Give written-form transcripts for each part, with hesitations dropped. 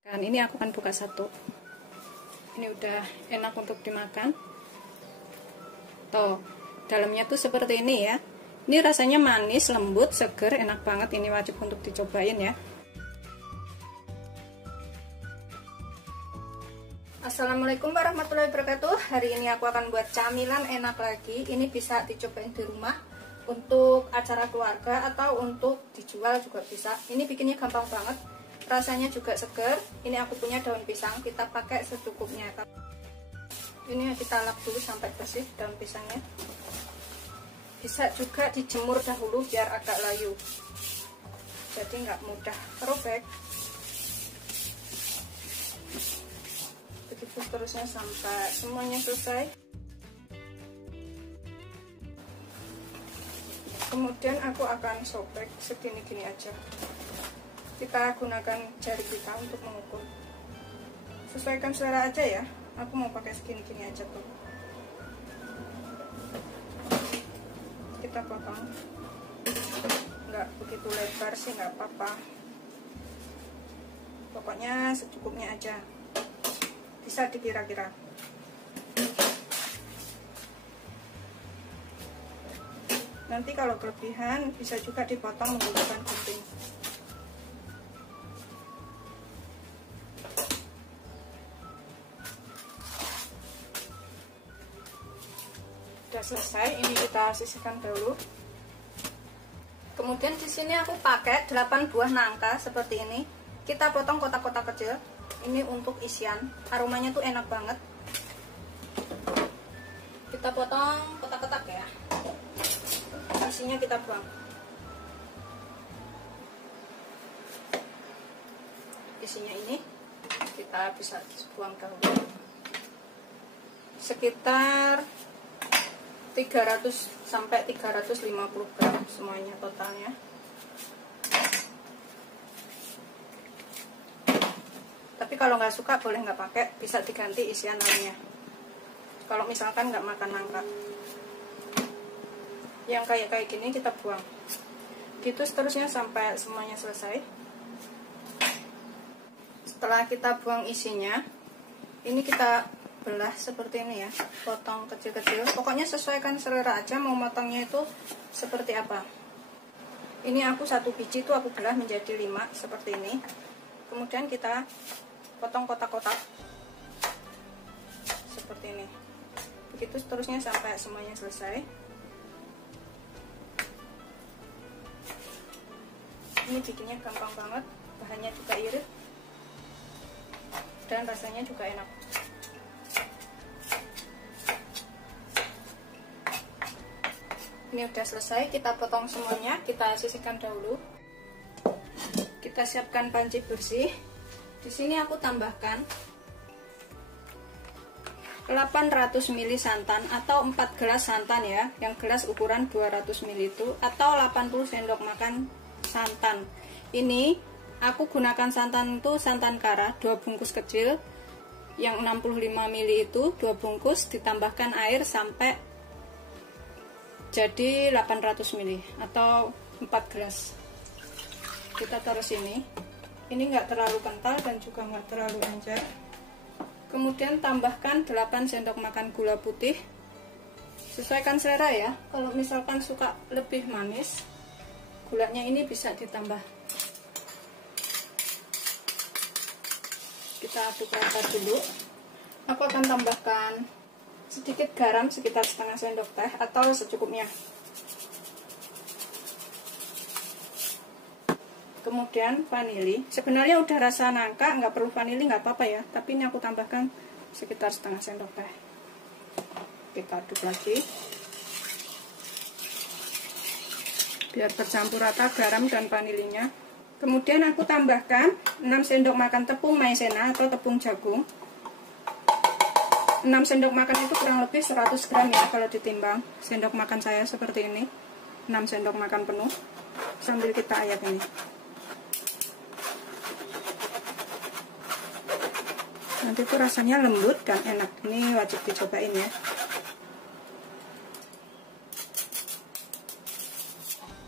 Kan ini aku akan buka satu. Ini udah enak untuk dimakan. Tuh, dalamnya tuh seperti ini ya. Ini rasanya manis, lembut, seger, enak banget. Ini wajib untuk dicobain ya. Assalamualaikum warahmatullahi wabarakatuh. Hari ini aku akan buat camilan enak lagi. Ini bisa dicobain di rumah untuk acara keluarga atau untuk dijual juga bisa. Ini bikinnya gampang banget. Rasanya juga seger. Ini aku punya daun pisang, kita pakai secukupnya. Ini kita lap dulu sampai bersih daun pisangnya. Bisa juga dijemur dahulu biar agak layu, jadi nggak mudah robek. Begitu seterusnya sampai semuanya selesai. Kemudian aku akan sobek segini-gini aja. Kita gunakan jari kita untuk mengukur. Sesuaikan selera aja ya. Aku mau pakai segini-gini aja tuh. Kita potong. Nggak begitu lebar sih, nggak apa-apa. Pokoknya secukupnya aja. Bisa dikira-kira. Nanti kalau kelebihan bisa juga dipotong menggunakan gunting. Sudah selesai, ini kita sisihkan dulu. Kemudian di sini aku pakai 8 buah nangka seperti ini. Kita potong kotak-kotak kecil. Ini untuk isian. Aromanya tuh enak banget. Kita potong kotak-kotak ya. Isinya kita buang. Isinya ini kita bisa buang dahulu. Sekitar 300 sampai 350 gram semuanya totalnya. Tapi kalau nggak suka boleh nggak pakai, bisa diganti isian lainnya. Kalau misalkan nggak makan nangka, yang kayak gini kita buang. Gitu seterusnya sampai semuanya selesai. Setelah kita buang isinya, ini kita belah seperti ini ya, potong kecil-kecil. Pokoknya sesuaikan selera aja mau motongnya itu seperti apa. Ini aku satu biji tuh aku belah menjadi 5 seperti ini. Kemudian kita potong kotak-kotak seperti ini. Begitu seterusnya sampai semuanya selesai. Ini bikinnya gampang banget, bahannya juga irit dan rasanya juga enak. Ini udah selesai, kita potong semuanya, kita sisihkan dahulu. Kita siapkan panci bersih. Di sini aku tambahkan 800 ml santan atau 4 gelas santan ya. Yang gelas ukuran 200 ml itu atau 80 sendok makan santan. Ini aku gunakan santan itu santan kara 2 bungkus kecil. Yang 65 ml itu 2 bungkus, ditambahkan air sampai jadi 800 ml atau 4 gelas. Kita taruh sini. Ini nggak terlalu kental dan juga nggak terlalu encer. Kemudian tambahkan 8 sendok makan gula putih. Sesuaikan selera ya. Kalau misalkan suka lebih manis, gulanya ini bisa ditambah. Kita aduk rata dulu. Aku akan tambahkan sedikit garam sekitar setengah sendok teh atau secukupnya. Kemudian vanili. Sebenarnya udah rasa nangka, nggak perlu vanili, nggak apa-apa ya. Tapi ini aku tambahkan sekitar setengah sendok teh. Kita aduk lagi. Biar bercampur rata garam dan vanilinya. Kemudian aku tambahkan 6 sendok makan tepung maizena atau tepung jagung. 6 sendok makan itu kurang lebih 100 gram ya kalau ditimbang. Sendok makan saya seperti ini, 6 sendok makan penuh. Sambil kita ayak ini. Nanti tuh rasanya lembut dan enak. Ini wajib dicobain ya.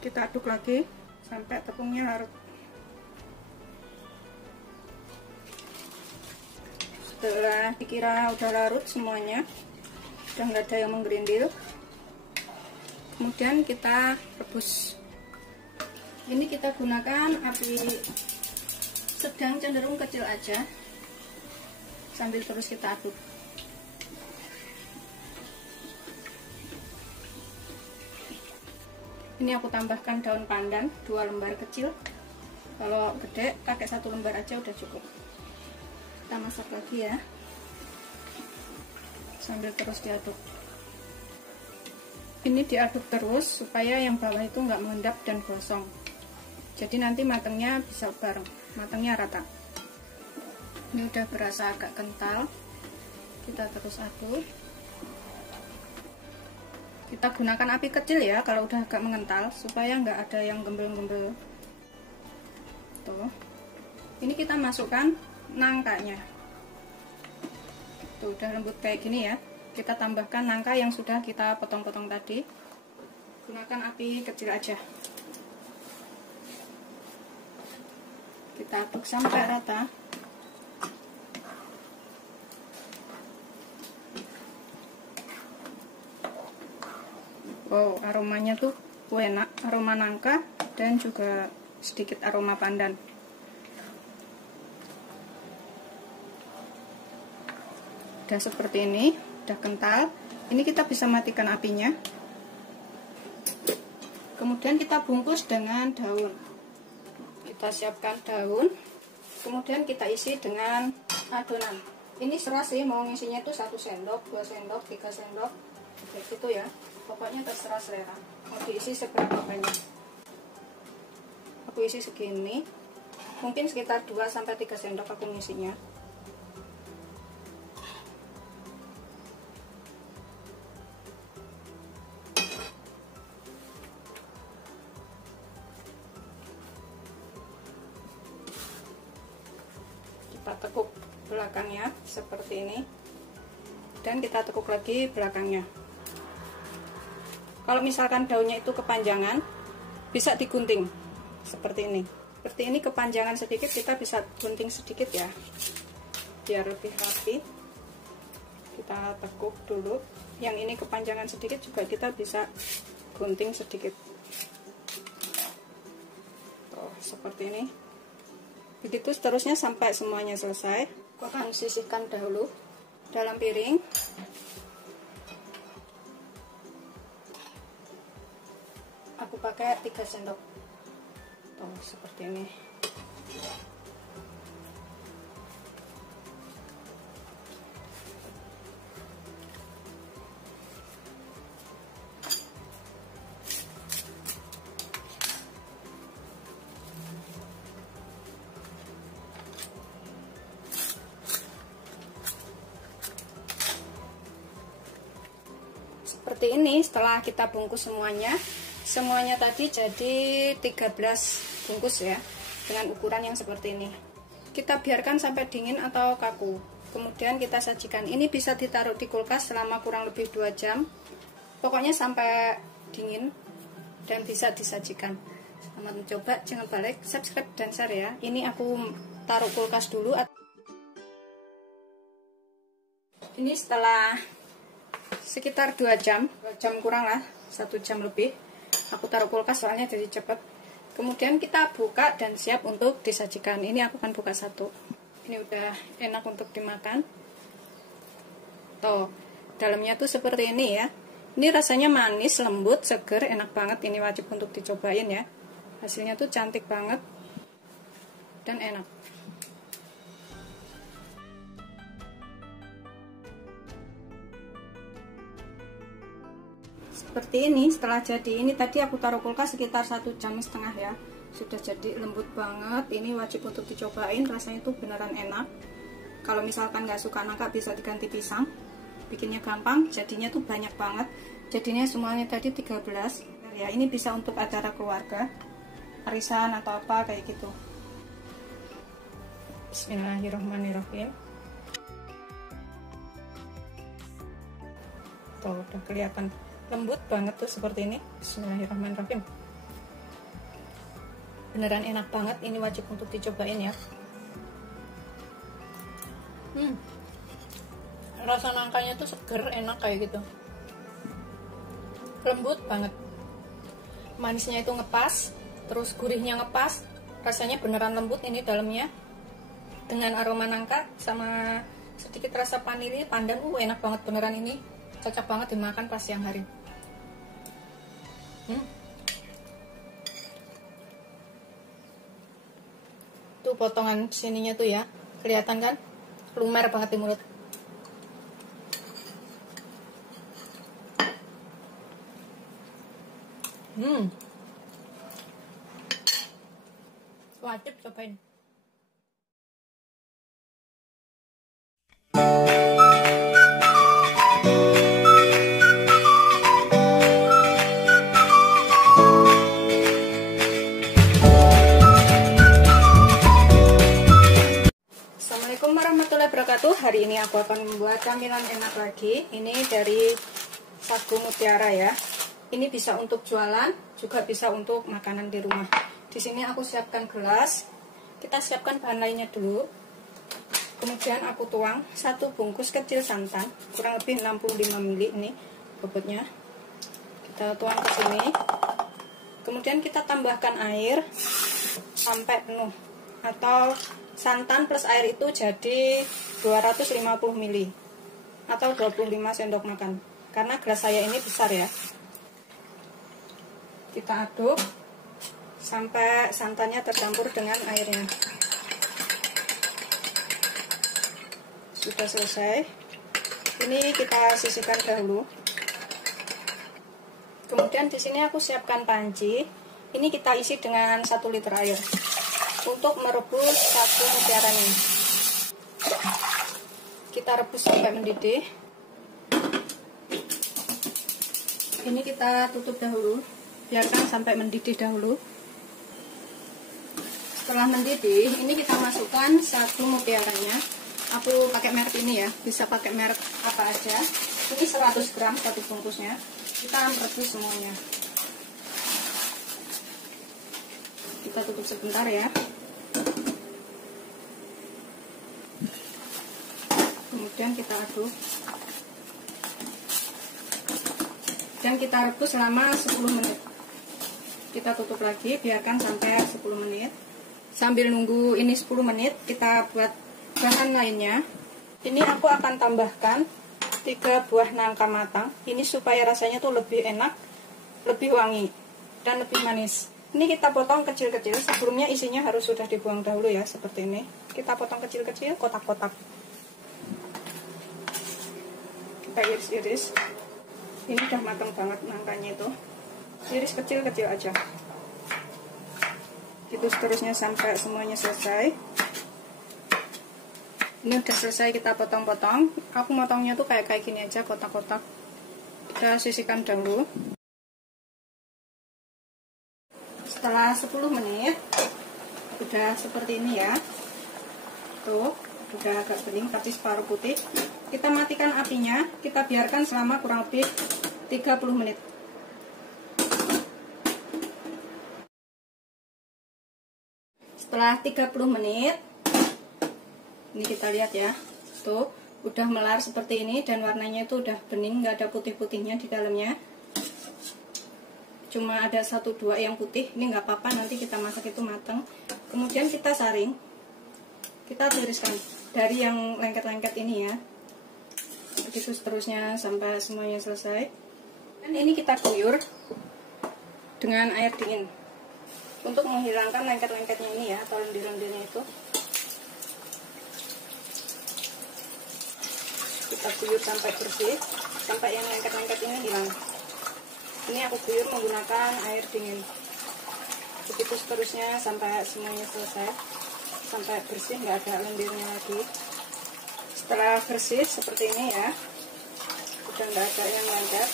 Kita aduk lagi sampai tepungnya larut. Setelah dikira udah larut semuanya, udah nggak ada yang menggerindil, kemudian kita rebus. Ini kita gunakan api sedang cenderung kecil aja, sambil terus kita aduk. Ini aku tambahkan daun pandan 2 lembar kecil. Kalau gede pakai 1 lembar aja udah cukup. Kita masak lagi ya, sambil terus diaduk. Ini diaduk terus supaya yang bawah itu nggak mengendap dan gosong. Jadi nanti matangnya bisa bareng, matangnya rata. Ini udah berasa agak kental, kita terus aduk. Kita gunakan api kecil ya kalau udah agak mengental, supaya nggak ada yang gembel-gembel. Tuh, ini kita masukkan nangkanya. Tuh udah lembut kayak gini ya. Kita tambahkan nangka yang sudah kita potong-potong tadi. Gunakan api kecil aja. Kita aduk sampai rata. Wow, aromanya tuh enak, aroma nangka dan juga sedikit aroma pandan. Udah seperti ini, udah kental. Ini kita bisa matikan apinya. Kemudian kita bungkus dengan daun. Kita siapkan daun, kemudian kita isi dengan adonan. Ini serah sih, mau ngisinya itu 1 sendok, 2 sendok, 3 sendok, kayak gitu ya. Pokoknya terserah selera, mau diisi seberapa banyak. Aku isi segini, mungkin sekitar 2-3 sendok aku ngisinya. Kita tekuk belakangnya seperti ini, dan kita tekuk lagi belakangnya. Kalau misalkan daunnya itu kepanjangan, bisa digunting seperti ini. Seperti ini kepanjangan sedikit, kita bisa gunting sedikit ya, biar lebih rapi. Kita tekuk dulu. Yang ini kepanjangan sedikit juga kita bisa gunting sedikit. Tuh, seperti ini. Begitu seterusnya sampai semuanya selesai. Aku akan sisihkan dahulu dalam piring. Aku pakai 3 sendok. Tuh, seperti ini. Seperti ini setelah kita bungkus semuanya tadi jadi 13 bungkus ya, dengan ukuran yang seperti ini. Kita biarkan sampai dingin atau kaku, kemudian kita sajikan. Ini bisa ditaruh di kulkas selama kurang lebih 2 jam, pokoknya sampai dingin dan bisa disajikan. Selamat mencoba, jangan lupa like, subscribe, dan share ya. Ini aku taruh kulkas dulu. Ini setelah sekitar 2 jam kurang lah, 1 jam lebih. Aku taruh kulkas soalnya jadi cepet. Kemudian kita buka dan siap untuk disajikan. Ini aku akan buka satu. Ini udah enak untuk dimakan. Tuh, dalamnya tuh seperti ini ya. Ini rasanya manis, lembut, seger, enak banget. Ini wajib untuk dicobain ya. Hasilnya tuh cantik banget dan enak. Seperti ini setelah jadi. Ini tadi aku taruh kulkas sekitar 1,5 jam ya. Sudah jadi lembut banget. Ini wajib untuk dicobain, rasanya itu beneran enak. Kalau misalkan nggak suka nangka bisa diganti pisang. Bikinnya gampang, jadinya tuh banyak banget. Jadinya semuanya tadi 13 ya. Ini bisa untuk acara keluarga, arisan atau apa kayak gitu. Bismillahirrahmanirrahim. Tuh udah kelihatan lembut banget tuh seperti ini. Bismillahirrahmanirrahim. Beneran enak banget, ini wajib untuk dicobain ya. Rasa nangkanya tuh seger, enak kayak gitu, lembut banget, manisnya itu ngepas, terus gurihnya ngepas, rasanya beneran lembut ini dalamnya, dengan aroma nangka sama sedikit rasa vanili pandan. Enak banget beneran, ini cocok banget dimakan pas siang hari. Tuh potongan sininya tuh ya, kelihatan kan, lumer banget di mulut. Wajib cobain. Assalamualaikum warahmatullahi wabarakatuh. Hari ini aku akan membuat camilan enak lagi. Ini dari sagu mutiara ya. Ini bisa untuk jualan, juga bisa untuk makanan di rumah. Di sini aku siapkan gelas. Kita siapkan bahan lainnya dulu. Kemudian aku tuang 1 bungkus kecil santan, kurang lebih 65 ml ini bobotnya. Kita tuang ke sini. Kemudian kita tambahkan air sampai penuh, atau santan plus air itu jadi 250 ml atau 25 sendok makan. Karena gelas saya ini besar ya. Kita aduk sampai santannya tercampur dengan airnya. Sudah selesai. Ini kita sisihkan dahulu. Kemudian di sini aku siapkan panci. Ini kita isi dengan 1 liter air untuk merebus sagu mutiaranya. Kita rebus sampai mendidih. Ini kita tutup dahulu, biarkan sampai mendidih dahulu. Setelah mendidih, ini kita masukkan sagu mutiaranya. Aku pakai merek ini ya, bisa pakai merek apa aja. Ini 100 gram 1 bungkusnya. Kita merebus semuanya. Kita tutup sebentar ya. Kemudian kita aduk. Dan kita rebus selama 10 menit. Kita tutup lagi, biarkan sampai 10 menit. Sambil nunggu ini 10 menit, kita buat bahan lainnya. Ini aku akan tambahkan 3 buah nangka matang. Ini supaya rasanya tuh lebih enak, lebih wangi, dan lebih manis. Ini kita potong kecil-kecil. Sebelumnya isinya harus sudah dibuang dahulu ya, seperti ini. Kita potong kecil-kecil, kotak-kotak. Kita iris-iris. Ini udah matang banget nangkanya itu. Iris kecil-kecil aja. Gitu seterusnya sampai semuanya selesai. Ini udah selesai, kita potong-potong. Aku motongnya tuh kayak gini aja, kotak-kotak. Kita sisihkan dahulu. Setelah 10 menit udah seperti ini ya. Tuh, udah agak bening tapi separuh putih. Kita matikan apinya, kita biarkan selama kurang lebih 30 menit. Setelah 30 menit, ini kita lihat ya, tuh udah melar seperti ini dan warnanya itu udah bening, nggak ada putih-putihnya di dalamnya. Cuma ada 1-2 yang putih, ini nggak apa-apa, nanti kita masak itu matang. Kemudian kita saring, kita tiriskan dari yang lengket-lengket ini ya. Begitu seterusnya sampai semuanya selesai. Dan ini kita guyur dengan air dingin untuk menghilangkan lengket-lengketnya ini ya, atau lendir-lendirnya itu. Kita guyur sampai bersih, sampai yang lengket-lengket ini hilang. Ini aku guyur menggunakan air dingin. Begitu seterusnya sampai semuanya selesai, sampai bersih, nggak ada lendirnya lagi. Setelah bersih seperti ini ya, udah nggak ada yang lengket,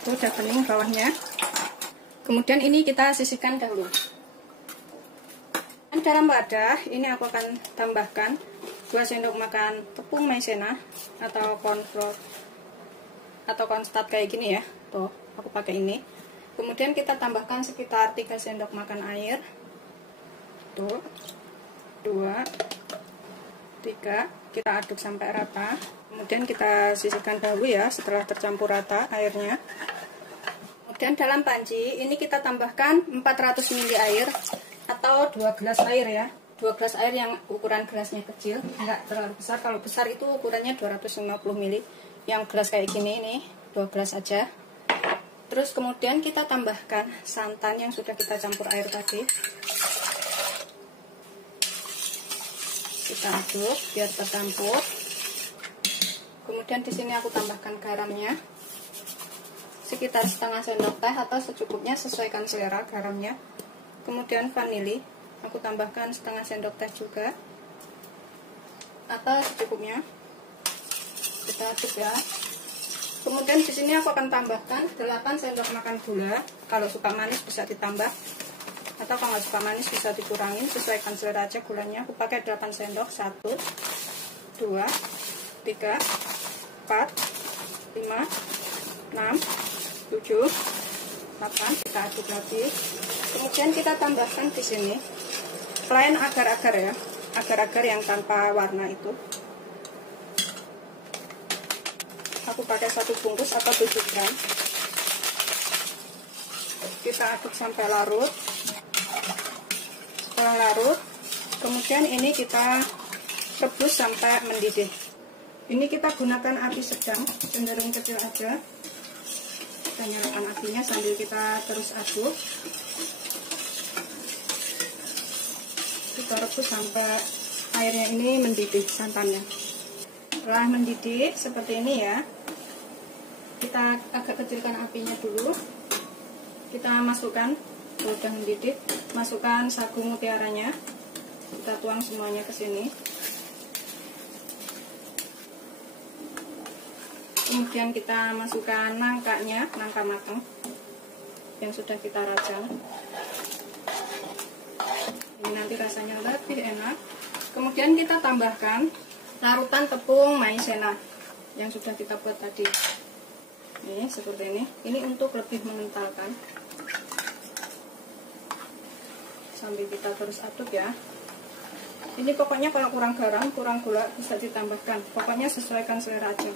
itu udah bening bawahnya. Kemudian ini kita sisihkan dahulu. Dan dalam wadah ini aku akan tambahkan 2 sendok makan tepung maizena atau cornflour atau cornstarch kayak gini ya. Tuh, aku pakai ini. Kemudian kita tambahkan sekitar 3 sendok makan air. Tuh, 2, 3, kita aduk sampai rata. Kemudian kita sisihkan dahulu ya setelah tercampur rata airnya. Kemudian dalam panci ini kita tambahkan 400 ml air atau 2 gelas air ya. 2 gelas air yang ukuran gelasnya kecil, enggak terlalu besar. Kalau besar itu ukurannya 250 ml. Yang gelas kayak gini ini 2 gelas aja. Terus kemudian kita tambahkan santan yang sudah kita campur air tadi. Kita aduk biar tercampur. Kemudian di sini aku tambahkan garamnya sekitar setengah sendok teh atau secukupnya, sesuaikan selera garamnya. Kemudian vanili aku tambahkan setengah sendok teh juga atau secukupnya. Kita aduk ya. Kemudian di sini aku akan tambahkan 8 sendok makan gula. Kalau suka manis bisa ditambah, atau kalau nggak suka manis bisa dikurangin, sesuaikan selera aja gulanya. Aku pakai 8 sendok. 1, 2, 3, 4, 5, 6, 7, 8. Kita aduk lagi. Kemudian kita tambahkan di sini plain agar-agar ya, agar-agar yang tanpa warna itu. Aku pakai 1 bungkus atau 7 gram. Kita aduk sampai larut. Setelah larut, kemudian ini kita rebus sampai mendidih. Ini kita gunakan api sedang, cenderung kecil aja. Kita nyalakan apinya sambil kita terus aduk. Kita rebus sampai airnya ini mendidih, santannya. Setelah mendidih seperti ini ya, kita agak kecilkan apinya dulu. Kita masukkan, udah mendidih, masukkan sagu mutiaranya. Kita tuang semuanya ke sini. Kemudian kita masukkan nangkanya, nangka matang yang sudah kita rajang. Ini nanti rasanya lebih enak. Kemudian kita tambahkan larutan tepung maizena yang sudah kita buat tadi. Ini seperti ini. Ini untuk lebih mengentalkan. Sambil kita terus aduk ya. Ini pokoknya kalau kurang garam, kurang gula bisa ditambahkan. Pokoknya sesuaikan selera aja.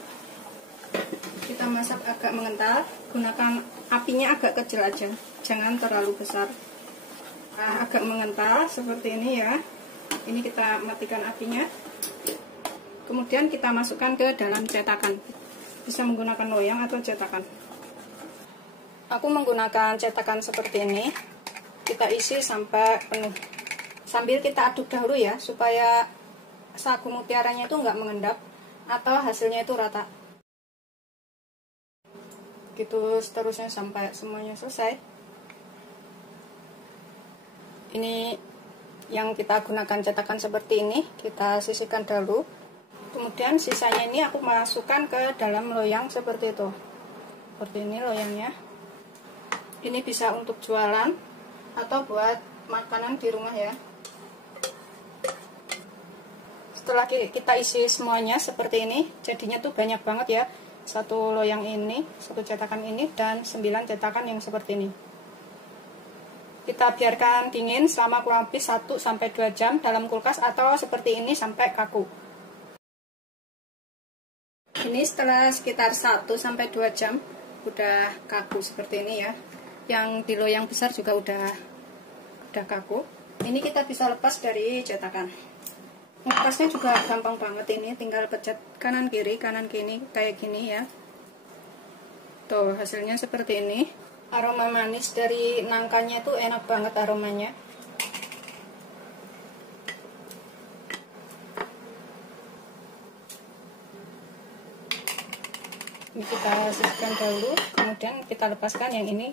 Kita masak agak mengental, gunakan apinya agak kecil aja, jangan terlalu besar. Nah, agak mengental seperti ini ya. Ini kita matikan apinya. Kemudian kita masukkan ke dalam cetakan. Bisa menggunakan loyang atau cetakan. Aku menggunakan cetakan seperti ini. Kita isi sampai penuh. Sambil kita aduk dahulu ya, supaya sagu mutiaranya itu nggak mengendap atau hasilnya itu rata. Gitu seterusnya sampai semuanya selesai. Ini yang kita gunakan cetakan seperti ini, kita sisihkan dahulu. Kemudian sisanya ini aku masukkan ke dalam loyang seperti itu. Seperti ini loyangnya. Ini bisa untuk jualan atau buat makanan di rumah ya. Setelah kita isi semuanya seperti ini, jadinya tuh banyak banget ya. 1 loyang ini, 1 cetakan ini, dan 9 cetakan yang seperti ini. Kita biarkan dingin selama kurang lebih 1-2 jam dalam kulkas atau seperti ini sampai kaku. Ini setelah sekitar 1-2 jam udah kaku seperti ini ya. Yang di loyang besar juga udah kaku. Ini kita bisa lepas dari cetakan. Lepasnya juga gampang banget ini, tinggal pencet kanan kiri kayak gini ya. Tuh hasilnya seperti ini. Aroma manis dari nangkanya itu enak banget aromanya. Ini kita sisihkan dahulu, kemudian kita lepaskan yang ini.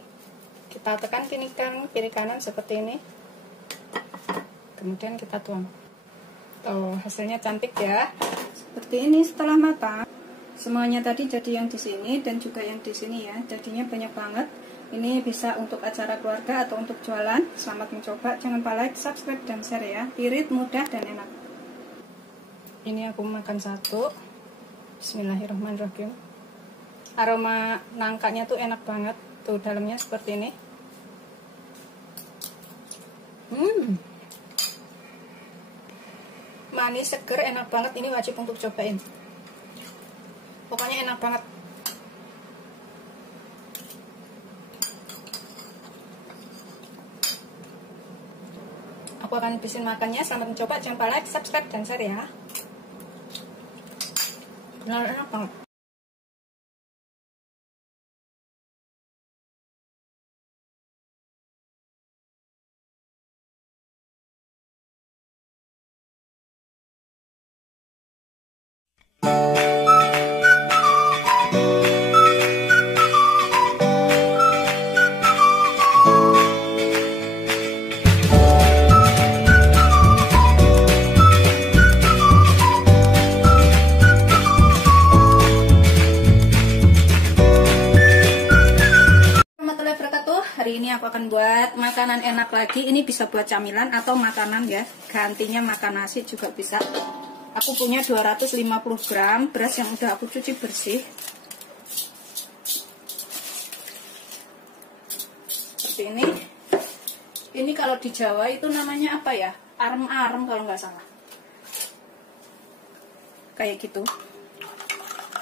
Kita tekan kiri kanan seperti ini. Kemudian kita tuang. Tuh hasilnya cantik ya. Seperti ini setelah matang. Semuanya tadi jadi yang di sini dan juga yang di sini ya. Jadinya banyak banget. Ini bisa untuk acara keluarga atau untuk jualan. Selamat mencoba. Jangan lupa like, subscribe, dan share ya. Irit, mudah, dan enak. Ini aku makan 1. Bismillahirrahmanirrahim. Aroma nangkanya tuh enak banget. Tuh dalamnya seperti ini. manis, seger, enak banget. Ini wajib untuk cobain. Pokoknya enak banget. Aku akan habisin makannya. Selamat mencoba. Jangan lupa like, subscribe, dan share ya. Benar enak banget. Hari ini aku akan buat makanan enak lagi. Ini bisa buat camilan atau makanan ya. Gantinya makan nasi juga bisa. Aku punya 250 gram beras yang udah aku cuci bersih. Seperti ini. Ini kalau di Jawa itu namanya apa ya? Arem-arem kalau nggak salah. Kayak gitu.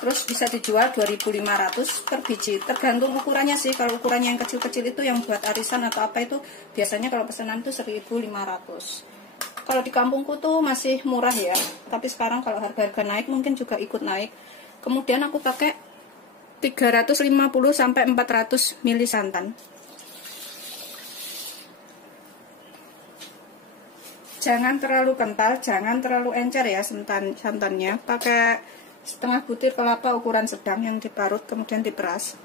Terus bisa dijual 2.500 per biji, tergantung ukurannya sih. Kalau ukurannya yang kecil-kecil itu yang buat arisan atau apa itu biasanya kalau pesanan itu 1.500. Kalau di kampungku tuh masih murah ya, tapi sekarang kalau harga-harga naik mungkin juga ikut naik. Kemudian aku pakai 350 sampai 400 ml santan. Jangan terlalu kental, jangan terlalu encer ya santannya. Pakai setengah butir kelapa ukuran sedang yang diparut kemudian diperas.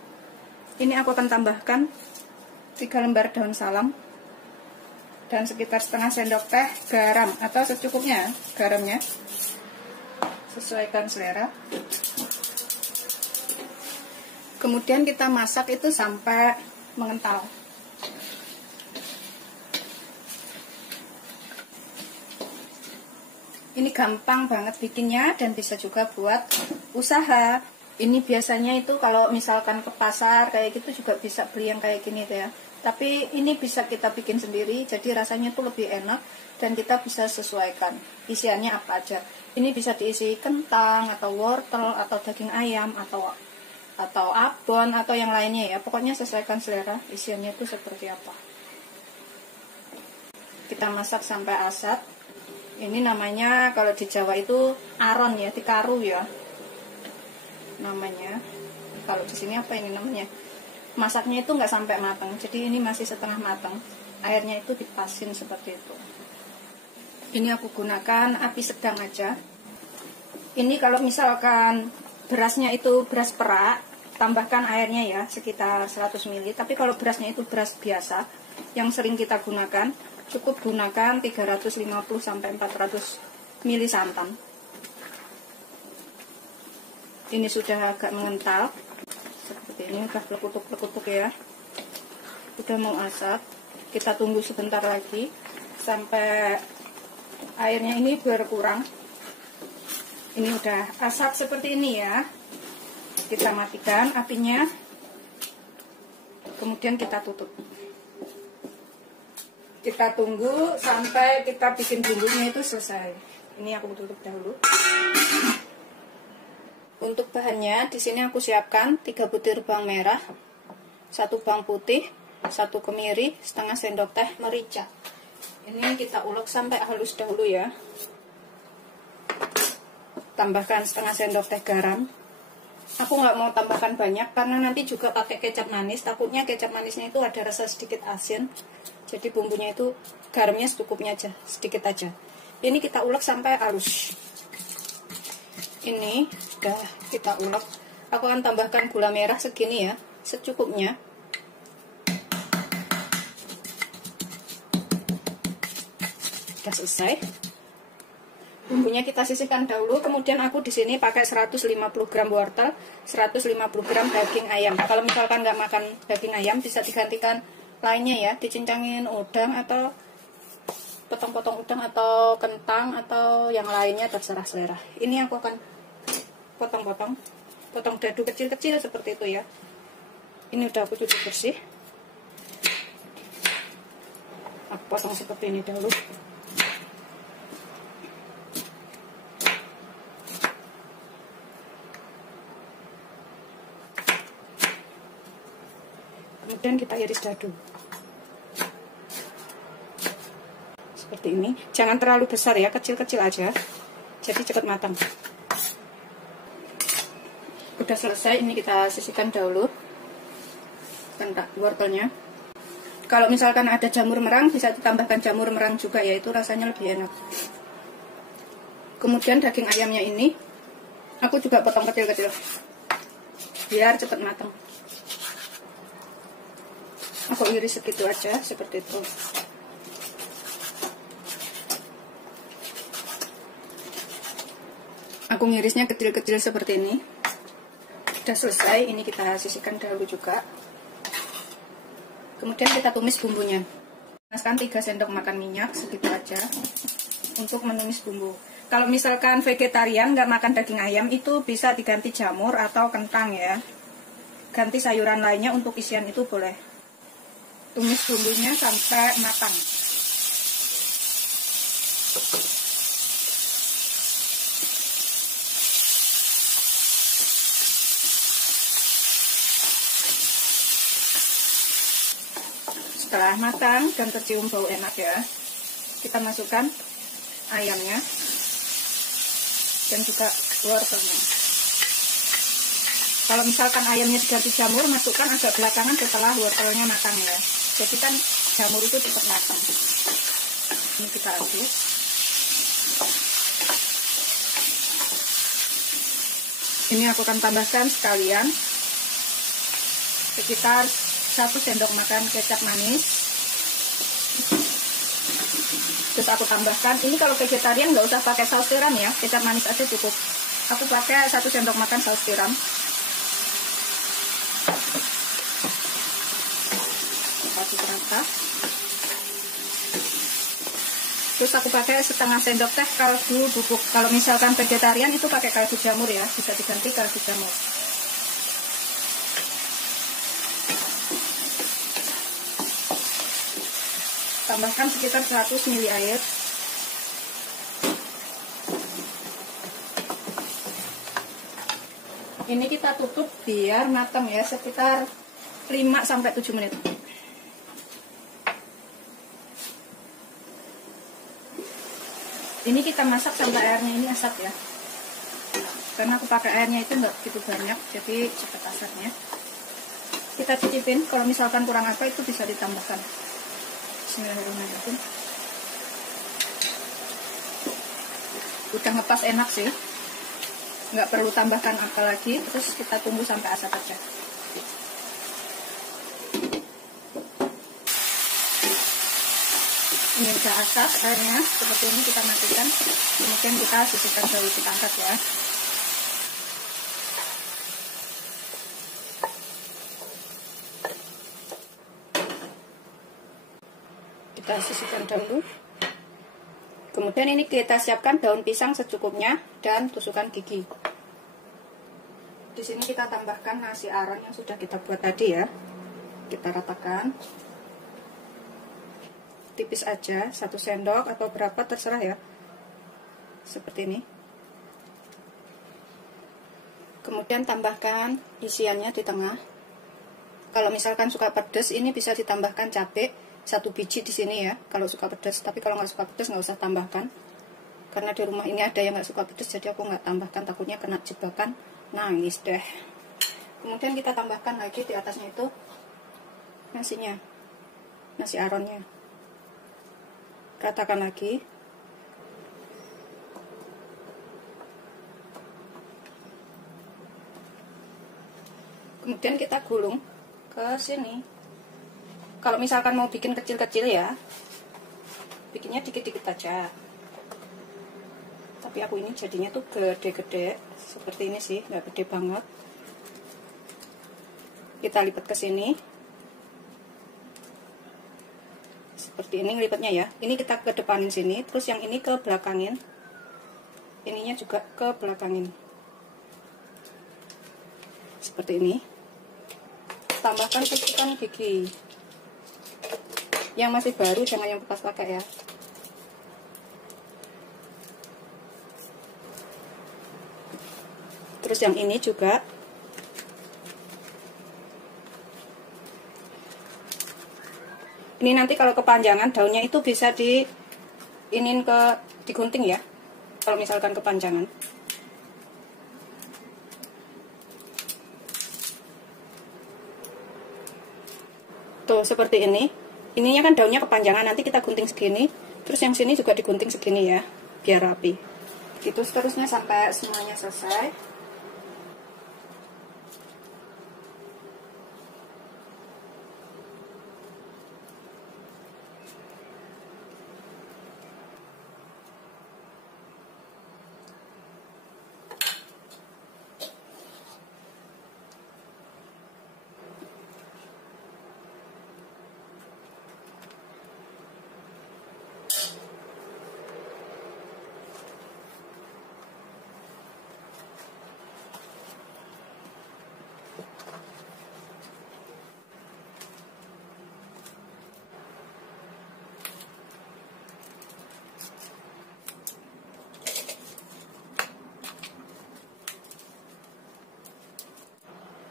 Ini aku akan tambahkan 3 lembar daun salam dan sekitar setengah sendok teh garam atau secukupnya garamnya, sesuaikan selera. Kemudian kita masak itu sampai mengental. Ini gampang banget bikinnya dan bisa juga buat usaha. Ini biasanya itu kalau misalkan ke pasar kayak gitu juga bisa beli yang kayak gini tuh ya. Tapi ini bisa kita bikin sendiri, jadi rasanya tuh lebih enak dan kita bisa sesuaikan isiannya apa aja. Ini bisa diisi kentang atau wortel atau daging ayam atau abon atau yang lainnya ya. Pokoknya sesuaikan selera isiannya itu seperti apa. Kita masak sampai asat. Ini namanya kalau di Jawa itu aron ya, dikaru ya namanya. Kalau di sini apa ini namanya? Masaknya itu nggak sampai matang, jadi ini masih setengah matang. Airnya itu dipasin seperti itu. Ini aku gunakan api sedang aja. Ini kalau misalkan berasnya itu beras perak, tambahkan airnya ya sekitar 100 ml. Tapi kalau berasnya itu beras biasa yang sering kita gunakan, cukup gunakan 350 sampai 400 ml santan. Ini sudah agak mengental. Seperti ini udah lekutuk-lekutuk ya. Udah mau asap. Kita tunggu sebentar lagi sampai airnya ini berkurang. Ini udah asap seperti ini ya. Kita matikan apinya. Kemudian kita tutup. Kita tunggu sampai kita bikin bumbunya itu selesai. Ini aku tutup dahulu. Untuk bahannya di sini aku siapkan 3 butir bawang merah, 1 bawang putih, 1 kemiri, setengah sendok teh merica. Ini kita ulek sampai halus dahulu ya. Tambahkan setengah sendok teh garam. Aku nggak mau tambahkan banyak karena nanti juga pakai kecap manis. Takutnya kecap manisnya itu ada rasa sedikit asin. Jadi bumbunya itu garamnya secukupnya aja, sedikit aja. Ini kita ulek sampai halus. Ini sudah kita ulek. Aku akan tambahkan gula merah segini ya, secukupnya. Sudah selesai. Bumbunya kita sisihkan dahulu. Kemudian aku di sini pakai 150 gram wortel, 150 gram daging ayam. Kalau misalkan nggak makan daging ayam, bisa digantikan lainnya ya, dicincangin udang atau potong-potong udang atau kentang atau yang lainnya, terserah selera. Ini aku akan potong-potong, potong dadu kecil-kecil seperti itu ya. Ini udah aku cuci bersih. Aku potong seperti ini dahulu. Kemudian kita iris dadu seperti ini. Jangan terlalu besar ya, kecil-kecil aja, jadi cepat matang. Udah selesai, ini kita sisihkan dahulu wortelnya. Kalau misalkan ada jamur merang, bisa ditambahkan jamur merang juga ya, itu rasanya lebih enak. Kemudian daging ayamnya ini aku juga potong kecil-kecil biar cepat matang. Aku iris segitu aja, seperti itu. Aku ngirisnya kecil-kecil seperti ini. Udah selesai, ini kita sisihkan dahulu juga. Kemudian kita tumis bumbunya. Panaskan 3 sendok makan minyak, segitu aja untuk menumis bumbu. Kalau misalkan vegetarian nggak makan daging ayam, itu bisa diganti jamur atau kentang ya. Ganti sayuran lainnya untuk isian itu boleh. Tumis bumbunya sampai matang. Setelah matang dan tercium bau enak ya, kita masukkan ayamnya dan juga wortelnya. Kalau misalkan ayamnya diganti jamur, masukkan agak belakangan setelah wortelnya matang ya. Jadi kan jamur itu cepat matang. Ini kita aduk. Ini aku akan tambahkan sekalian sekitar 1 sendok makan kecap manis. Terus aku tambahkan, ini kalau vegetarian nggak usah pakai saus tiram ya, kecap manis aja cukup. Aku pakai 1 sendok makan saus tiram. Kasih rata. Terus aku pakai setengah sendok teh kaldu bubuk. Kalau misalkan vegetarian itu pakai kaldu jamur ya, bisa diganti kaldu jamur. Tambahkan sekitar 100 ml air. Ini kita tutup biar matang ya, sekitar 5-7 menit. Ini kita masak sampai airnya ini asap ya. Karena aku pakai airnya itu nggak begitu banyak, jadi cepat asapnya. Kita cicipin, kalau misalkan kurang apa itu bisa ditambahkan. Bismillahirrahmanirrahim. Udah ngepas enak sih, nggak perlu tambahkan apa lagi. Terus kita tunggu sampai asap aja. Ini udah asap airnya, seperti ini kita matikan. Kemudian kita sisihkan dahulu, kita angkat ya. Kita sisihkan dahulu. Kemudian ini kita siapkan daun pisang secukupnya dan tusukan gigi. Di sini kita tambahkan nasi aron yang sudah kita buat tadi ya. Kita ratakan. Tipis aja, 1 sendok atau berapa terserah ya. Seperti ini. Kemudian tambahkan isiannya di tengah. Kalau misalkan suka pedas, ini bisa ditambahkan cabai 1 biji di sini ya, kalau suka pedas. Tapi kalau nggak suka pedas nggak usah tambahkan, karena di rumah ini ada yang nggak suka pedas, jadi aku nggak tambahkan, takutnya kena jebakan nangis deh. Kemudian kita tambahkan lagi di atasnya itu nasinya, nasi aronnya. Ratakan lagi. Kemudian kita gulung ke sini. Kalau misalkan mau bikin kecil-kecil ya, bikinnya dikit-dikit aja. Tapi aku ini jadinya tuh gede-gede, seperti ini sih, nggak gede banget. Kita lipat ke sini. Seperti ini ngelipatnya ya. Ini kita ke depanin sini, terus yang ini ke belakangin. Ininya juga ke belakangin. Seperti ini. Tambahkan tusukan gigi. Yang masih baru, jangan yang bekas pakai ya. Terus yang ini juga Ini nanti kalau kepanjangan daunnya itu bisa digunting ya. Kalau misalkan kepanjangan. Tuh seperti ini. Ininya kan daunnya kepanjangan, nanti kita gunting segini. Terus yang sini juga digunting segini ya, biar rapi. Gitu seterusnya sampai semuanya selesai.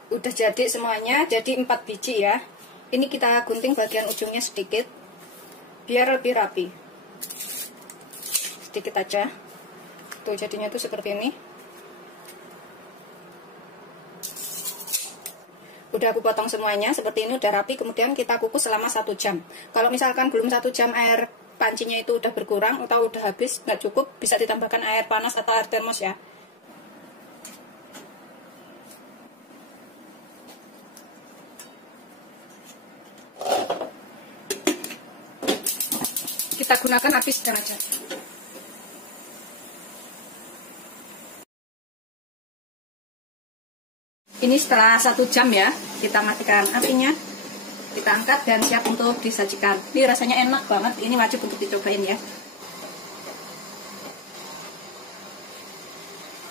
Udah jadi semuanya, jadi 4 biji ya. Ini kita gunting bagian ujungnya sedikit biar lebih rapi. Sedikit aja. Tuh jadinya tuh seperti ini. Udah aku potong semuanya seperti ini, udah rapi. Kemudian kita kukus selama 1 jam. Kalau misalkan belum 1 jam air pancinya itu udah berkurang atau udah habis, nggak cukup, bisa ditambahkan air panas atau air termos ya. Kita gunakan api sedang aja. Ini setelah 1 jam ya, kita matikan apinya, kita angkat dan siap untuk disajikan. Ini rasanya enak banget, ini wajib untuk dicobain ya.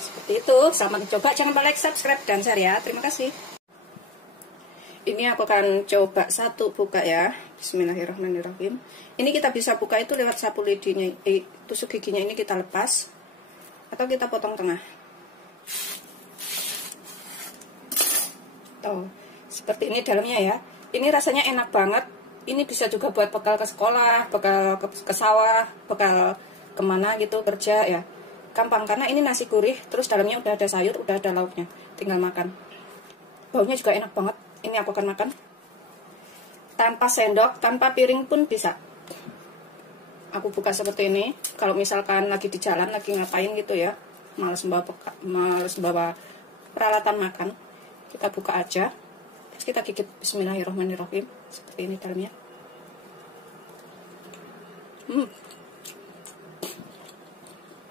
Seperti itu, selamat dicoba, jangan lupa like, subscribe, dan share ya. Terima kasih. Ini aku akan coba satu buka ya. Bismillahirrahmanirrahim. Ini kita bisa buka itu lewat sapu lidinya, tusuk giginya ini kita lepas atau kita potong tengah. Tuh, seperti ini dalamnya ya. Ini rasanya enak banget. Ini bisa juga buat bekal ke sekolah, bekal ke sawah, bekal kemana gitu kerja ya. Gampang karena ini nasi gurih, terus dalamnya udah ada sayur, udah ada lauknya. Tinggal makan. Baunya juga enak banget. Ini aku akan makan. Tanpa sendok, tanpa piring pun bisa. Aku buka seperti ini. Kalau misalkan lagi di jalan, lagi ngapain gitu ya, males bawa peralatan makan, kita buka aja. Terus kita gigit. Bismillahirrahmanirrahim. Seperti ini dalamnya.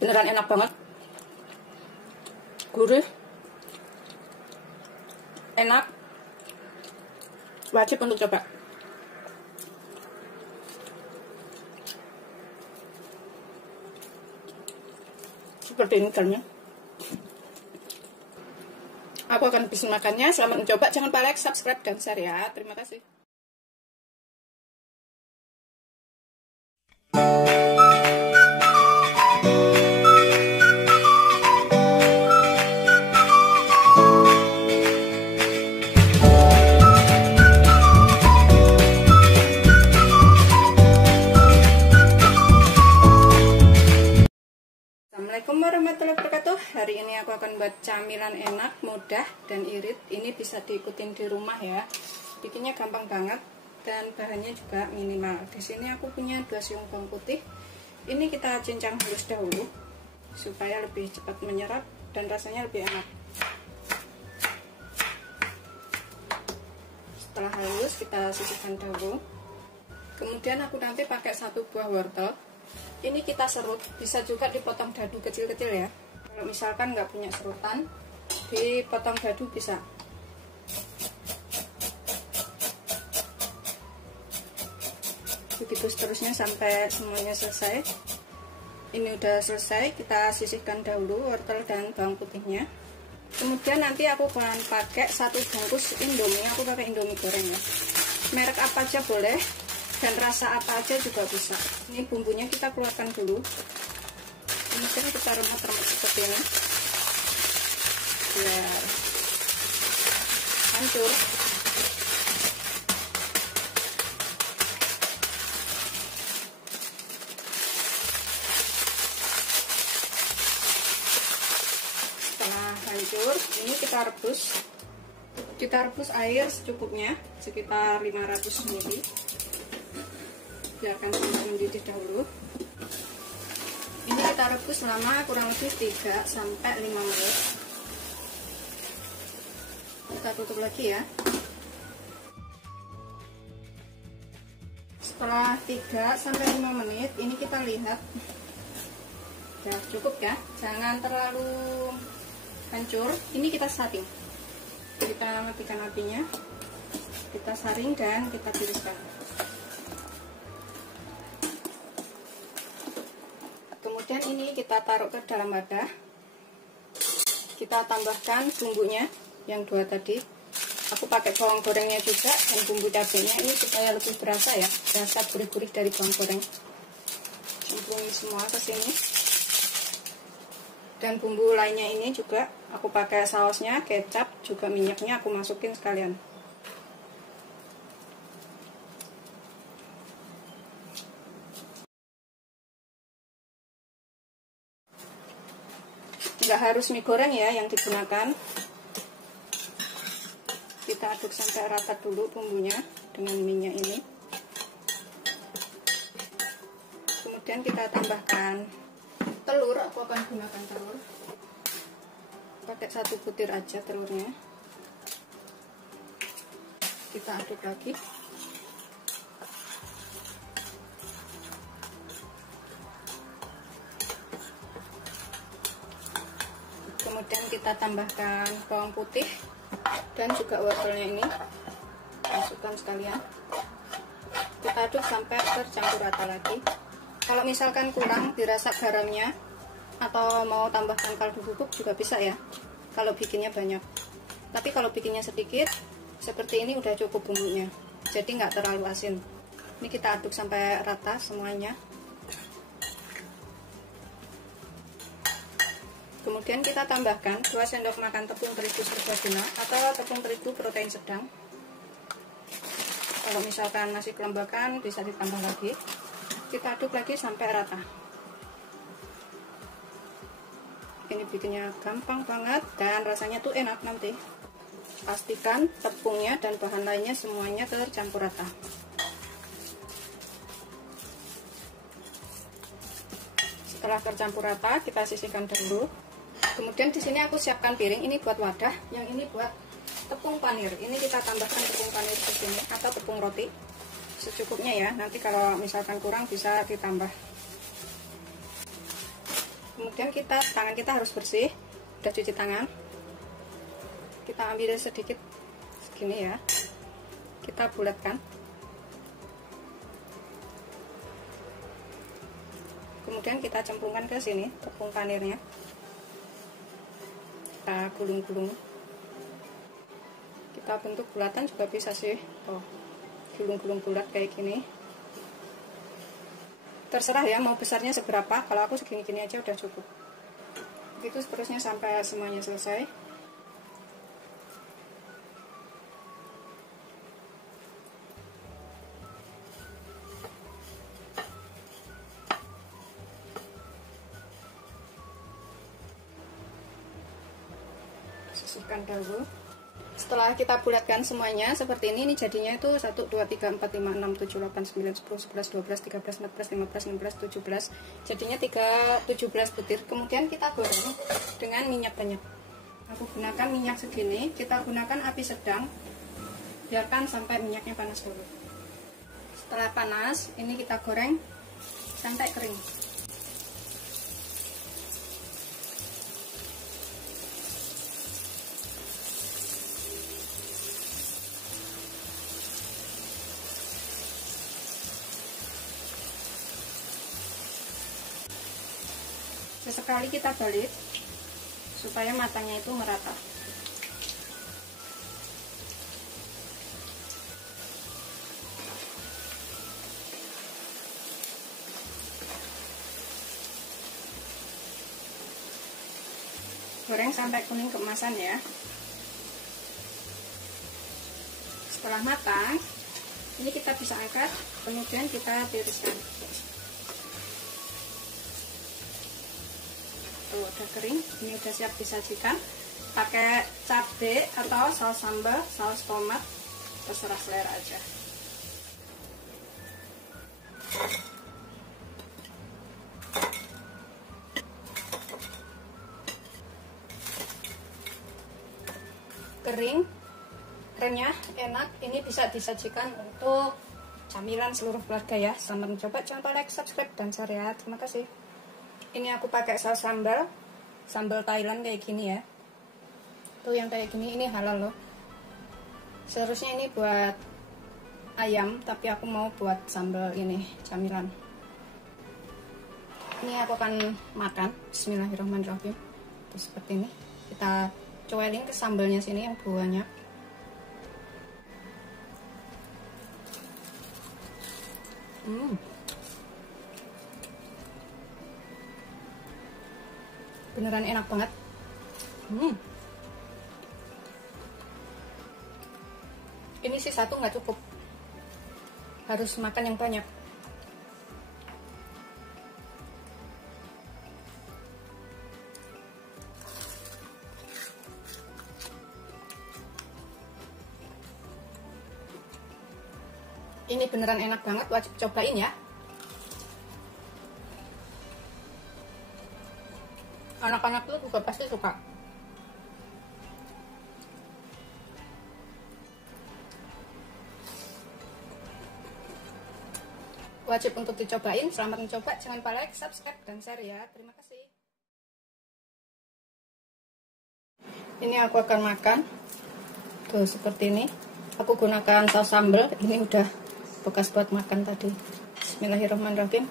Beneran enak banget. Gurih. Enak. Wajib untuk coba. Seperti ini dalamnya. Aku akan bisa makannya. Selamat mencoba. Jangan lupa like, subscribe, dan share ya. Terima kasih. Assalamualaikum warahmatullahi wabarakatuh. Hari ini aku akan buat camilan enak, mudah, dan irit. Ini bisa diikutin di rumah ya. Bikinnya gampang banget dan bahannya juga minimal. Di sini aku punya 2 siung bawang putih. Ini kita cincang halus dahulu supaya lebih cepat menyerap dan rasanya lebih enak. Setelah halus kita sisihkan dahulu. Kemudian aku nanti pakai 1 buah wortel. Ini kita serut, bisa juga dipotong dadu kecil-kecil ya. Kalau misalkan nggak punya serutan, dipotong dadu bisa. Begitu seterusnya sampai semuanya selesai. Ini udah selesai, kita sisihkan dahulu wortel dan bawang putihnya. Kemudian nanti aku akan pakai 1 bungkus Indomie. Aku pakai Indomie goreng ya. Merek apa aja boleh. Dan rasa apa aja juga bisa. Ini bumbunya kita keluarkan dulu. Kemudian kita remet-remet seperti ini biar hancur. hancur, ini kita rebus air secukupnya sekitar 500 ml. Biarkan sampai mendidih dahulu. Ini kita rebus selama kurang lebih 3-5 menit. Kita tutup lagi ya. Setelah 3-5 menit ini kita lihat ya cukup ya, jangan terlalu hancur. Ini kita saring, kita matikan apinya, kita saring dan kita tiriskan. Kemudian ini kita taruh ke dalam wadah, kita tambahkan bumbunya yang 2 tadi. Aku pakai bawang gorengnya juga dan bumbu cabenya ini supaya lebih berasa ya, rasa gurih-gurih dari bawang goreng. Cemplungin semua ke sini. Dan bumbu lainnya ini juga aku pakai sausnya, kecap, juga minyaknya aku masukin sekalian. Nggak harus mie goreng ya yang digunakan. Kita aduk sampai rata dulu bumbunya dengan minyak ini. Kemudian kita tambahkan telur. Aku akan gunakan telur, pakai 1 butir aja telurnya. Kita aduk lagi. Kemudian kita tambahkan bawang putih dan juga wortelnya ini, masukkan sekalian. Kita aduk sampai tercampur rata lagi. Kalau misalkan kurang dirasa garamnya atau mau tambahkan kaldu bubuk juga bisa ya, kalau bikinnya banyak. Tapi kalau bikinnya sedikit seperti ini udah cukup bumbunya, jadi nggak terlalu asin. Ini kita aduk sampai rata semuanya. Kemudian kita tambahkan 2 sendok makan tepung terigu serbaguna atau tepung terigu protein sedang. Kalau misalkan masih kelembakan bisa ditambah lagi. Kita aduk lagi sampai rata. Ini bikinnya gampang banget dan rasanya tuh enak nanti. Pastikan tepungnya dan bahan lainnya semuanya tercampur rata. Setelah tercampur rata, kita sisihkan dulu. Kemudian di sini aku siapkan piring, ini buat wadah, yang ini buat tepung panir. Ini kita tambahkan tepung panir di sini atau tepung roti secukupnya ya. Nanti kalau misalkan kurang bisa ditambah. Kemudian tangan kita harus bersih, udah cuci tangan. Kita ambil sedikit segini ya. Kita bulatkan. Kemudian kita cemplungkan ke sini tepung panirnya. Kita gulung-gulung, kita bentuk bulatan juga bisa sih. Gulung-gulung bulat kayak gini, terserah ya mau besarnya seberapa. Kalau aku segini-gini aja udah cukup. Begitu seterusnya sampai semuanya selesai. Sisihkan dahulu. Setelah kita bulatkan semuanya seperti ini jadinya itu 1, 2, 3, 4, 5, 6, 7, 8, 9, 10, 11, 12, 13, 14, 15, 16, 17. Jadinya 17 butir. Kemudian kita goreng dengan minyak banyak. Aku gunakan minyak segini. Kita gunakan api sedang. Biarkan sampai minyaknya panas dulu. Setelah panas, ini kita goreng sampai kering. Sesekali kita balik supaya matangnya itu merata. Goreng sampai kuning keemasan ya. Setelah matang, ini kita bisa angkat, kemudian kita tiriskan. Udah kering, ini udah siap disajikan. pakai cabai atau saus sambal, saus tomat, terserah selera aja. Kering, renyah, enak. Ini bisa disajikan untuk camilan seluruh keluarga ya. Selamat mencoba, jangan lupa like, subscribe, dan share ya. Terima kasih. Ini aku pakai saus sambal, sambal Thailand kayak gini ya. Tuh yang kayak gini, ini halal loh. Seharusnya ini buat ayam, tapi aku mau buat sambal ini, camilan. Ini aku akan makan. Bismillahirrahmanirrahim. Tuh seperti ini. Kita coelin ke sambalnya sini yang buahnya. Beneran enak banget. Ini sih satu nggak cukup, harus makan yang banyak. Ini beneran enak banget, wajib cobain ya. Anak-anak tuh juga pasti suka. Wajib untuk dicobain. Selamat mencoba, jangan lupa like, subscribe, dan share ya. Terima kasih. Ini aku akan makan. Tuh seperti ini. Aku gunakan saus sambal. Ini udah bekas buat makan tadi. Bismillahirrahmanirrahim.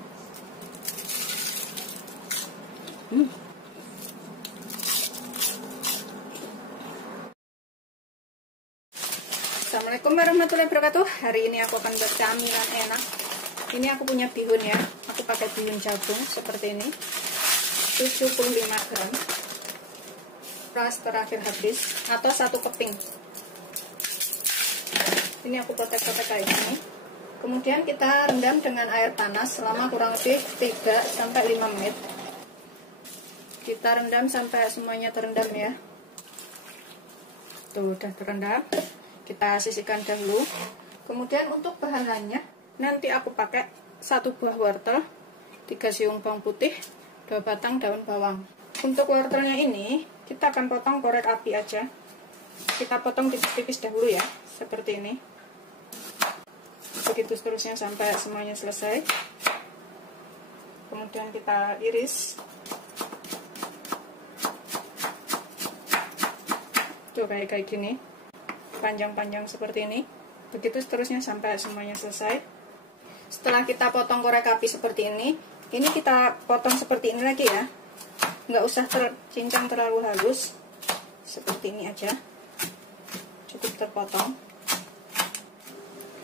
Assalamualaikum warahmatullahi wabarakatuh. Hari ini aku akan buat camilan enak. Ini aku punya bihun ya. Aku pakai bihun jagung seperti ini. 75 gram. Beras terakhir habis atau 1 keping. Ini aku potek-potek kayak gini. Kemudian kita rendam dengan air panas selama kurang lebih 3-5 menit. Kita rendam sampai semuanya terendam ya. Tuh udah terendam. Kita sisihkan dahulu. Kemudian untuk bahan lainnya, nanti aku pakai 1 buah wortel, 3 siung bawang putih, 2 batang daun bawang. Untuk wortelnya ini, kita akan potong korek api aja. Kita potong tipis-tipis dahulu ya, seperti ini. Begitu seterusnya sampai semuanya selesai. Kemudian kita iris. Tuh kayak gini. Panjang-panjang seperti ini. Begitu seterusnya sampai semuanya selesai. Setelah kita potong korek api seperti ini kita potong seperti ini lagi ya. Nggak usah tercincang terlalu halus. Seperti ini aja. Cukup terpotong.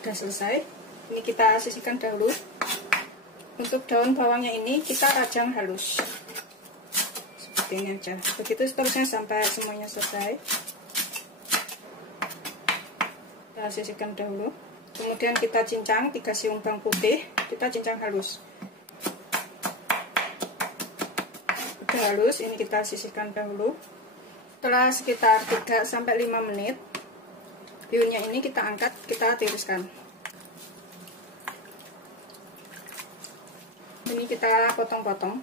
Udah selesai. Ini kita sisihkan dahulu. Untuk daun bawangnya ini kita rajang halus. Seperti ini aja. Begitu seterusnya sampai semuanya selesai. Kita sisihkan dahulu. Kemudian kita cincang 3 siung bawang putih, kita cincang halus. Udah halus, ini kita sisihkan dahulu. Setelah sekitar 3-5 menit, bihunnya ini kita angkat, kita tiriskan. Ini kita potong-potong.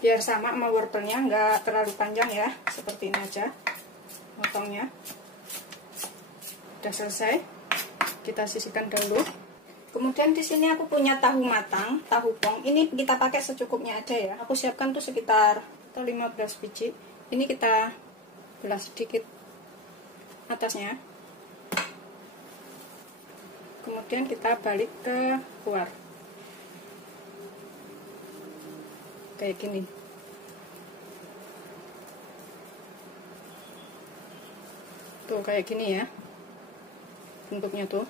Biar sama sama wortelnya, nggak terlalu panjang ya, seperti ini aja potongnya. Udah selesai, kita sisihkan dahulu. Kemudian di sini aku punya tahu matang, tahu pong. Ini kita pakai secukupnya aja ya. Aku siapkan tuh sekitar 15 biji. Ini kita belah sedikit atasnya. Kemudian kita balik ke luar. Kayak gini. Tuh kayak gini ya. Bentuknya tuh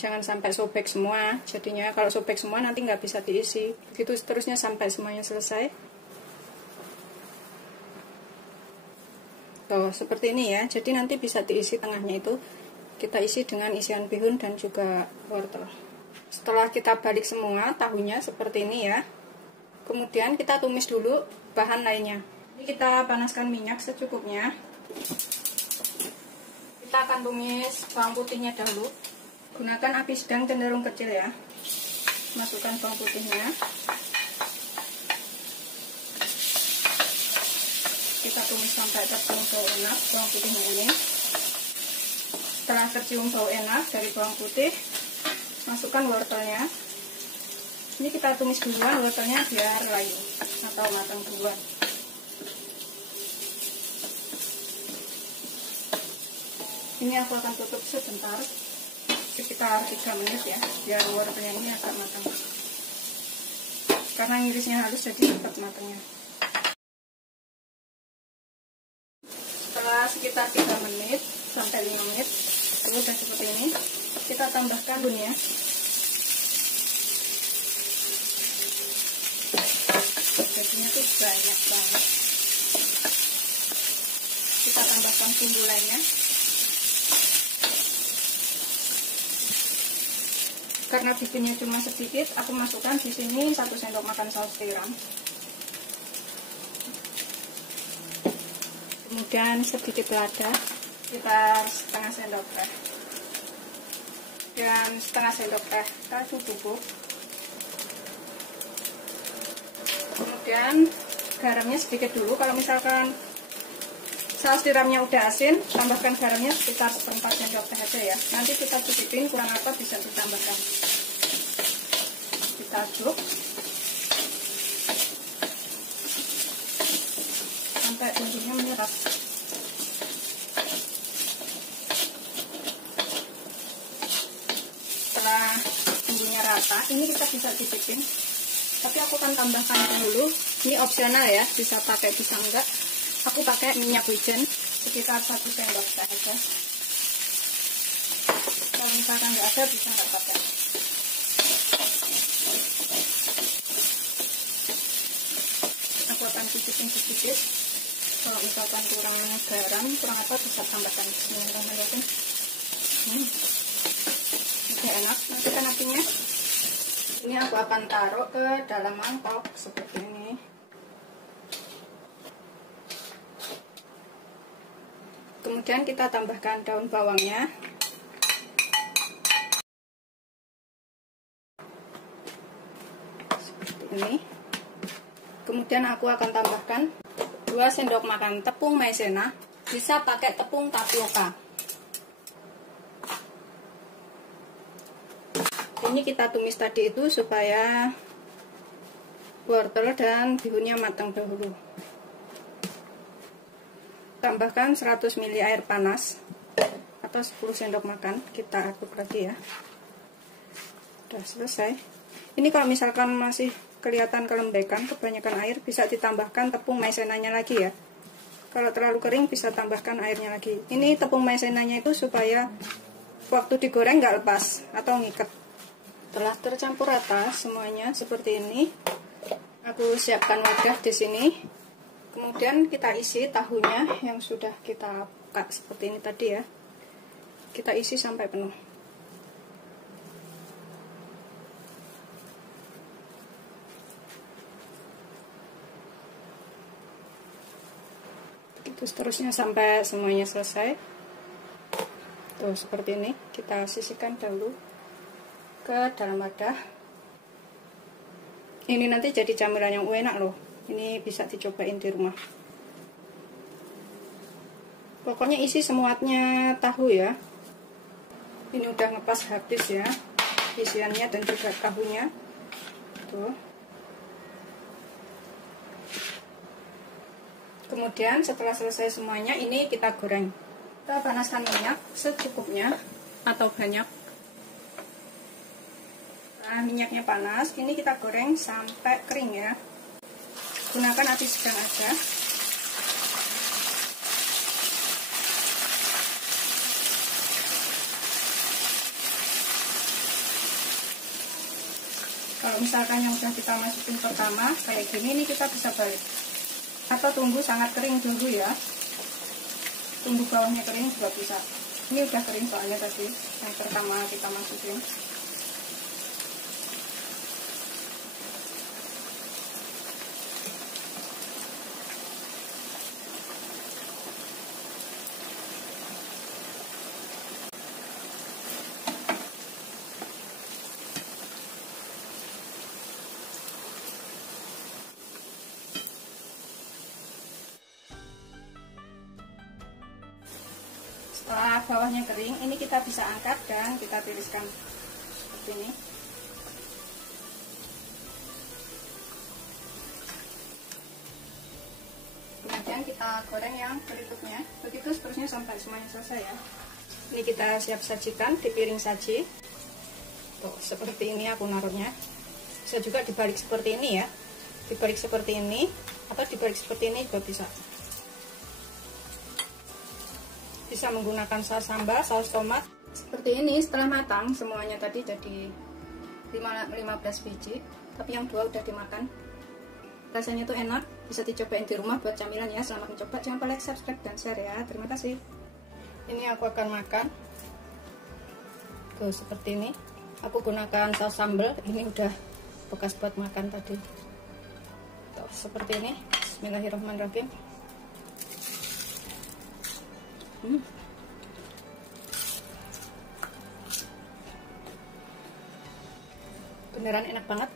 jangan sampai sobek semua, jadinya kalau sobek semua nanti nggak bisa diisi. Begitu seterusnya sampai semuanya selesai. Tuh seperti ini ya, jadi nanti bisa diisi tengahnya itu kita isi dengan isian bihun dan juga wortel. Setelah kita balik semua tahunya seperti ini ya, kemudian kita tumis dulu bahan lainnya. Ini kita panaskan minyak secukupnya. Kita akan tumis bawang putihnya dahulu. Gunakan api sedang cenderung kecil ya. Masukkan bawang putihnya. Kita tumis sampai tercium bau enak bawang putihnya ini. Setelah tercium bau enak dari bawang putih, masukkan wortelnya. Ini kita tumis duluan wortelnya biar layu atau matang duluan. Ini aku akan tutup sebentar, sekitar 3 menit ya, biar wortelnya ini agak matang. Karena ngirisnya halus jadi cepat matangnya. Setelah sekitar 3 menit sampai 5 menit, udah seperti ini, kita tambahkan bumbunya. Jadinya tuh banyak banget. Kita tambahkan bumbu lainnya. Karena bikinnya cuma sedikit, aku masukkan di sini 1 sendok makan saus tiram. Kemudian sedikit lada, sekitar setengah sendok teh. Dan setengah sendok teh kaldu bubuk. Kemudian garamnya sedikit dulu. Kalau misalkan saus tiramnya udah asin, tambahkan garamnya sekitar 1/4 sendok teh aja ya. Nanti kita cicipin kurang apa bisa ditambahkan. Kita aduk sampai bumbunya menyerap. Setelah bumbunya rata, ini kita bisa cicipin. Tapi aku akan tambahkan dulu. Ini opsional ya, bisa pakai bisa enggak. Aku pakai minyak wijen sekitar 1 sendok teh aja. Kalau misalkan nggak ada bisa nggak pakai. Aku akan cicipin sedikit. Kalau misalkan kurang garam, kurang apa bisa tambahkan. Bismillahirrahmanirrahim. Ini enak. Matikan apinya. Ini aku akan taruh ke dalam mangkok seperti ini. Kemudian kita tambahkan daun bawangnya. Seperti ini. Kemudian aku akan tambahkan 2 sendok makan tepung maizena. Bisa pakai tepung tapioka. Ini kita tumis tadi itu supaya wortel dan bihunnya matang dahulu. Tambahkan 100 ml air panas atau 10 sendok makan. Kita aduk lagi ya. Udah selesai. Ini kalau misalkan masih kelihatan kelembekan, kebanyakan air, bisa ditambahkan tepung maizenanya lagi ya. Kalau terlalu kering bisa tambahkan airnya lagi. Ini tepung maizenanya itu supaya waktu digoreng nggak lepas atau ngikat. Setelah tercampur rata semuanya seperti ini, aku siapkan wadah di sini. Kemudian kita isi tahunya yang sudah kita buka seperti ini tadi ya. Kita isi sampai penuh. Begitu seterusnya sampai semuanya selesai. Tuh seperti ini. Kita sisihkan dahulu ke dalam wadah. Ini nanti jadi camilan yang enak loh. Ini bisa dicobain di rumah. Pokoknya isi semuanya tahu ya. Ini udah ngepas habis ya isiannya dan juga tahunya. Tuh. Kemudian setelah selesai semuanya, ini kita goreng. Kita panaskan minyak secukupnya atau banyak. Nah, minyaknya panas, ini kita goreng sampai kering ya. Gunakan api sedang aja. Kalau misalkan yang sudah kita masukin pertama kayak gini, ini kita bisa balik. Atau tunggu sangat kering dulu ya. Tunggu bawahnya kering juga bisa. Ini udah kering soalnya tadi yang pertama kita masukin. Setelah bawahnya kering, ini kita bisa angkat dan kita tiriskan seperti ini. Kemudian kita goreng yang berikutnya, begitu seterusnya sampai semuanya selesai ya. Ini kita siap sajikan di piring saji. Tuh, seperti ini aku naruhnya. Bisa juga dibalik seperti ini ya, dibalik seperti ini atau dibalik seperti ini juga bisa. Bisa menggunakan saus sambal, saus tomat. Seperti ini setelah matang semuanya tadi jadi 15 biji, tapi yang 2 udah dimakan. Rasanya tuh enak, bisa dicobain di rumah buat camilan ya. Selamat mencoba, jangan lupa like, subscribe, dan share ya. Terima kasih. Ini aku akan makan. Tuh seperti ini. Aku gunakan saus sambal, ini udah bekas buat makan tadi. Tuh seperti ini. Bismillahirrahmanirrahim. Beneran enak banget.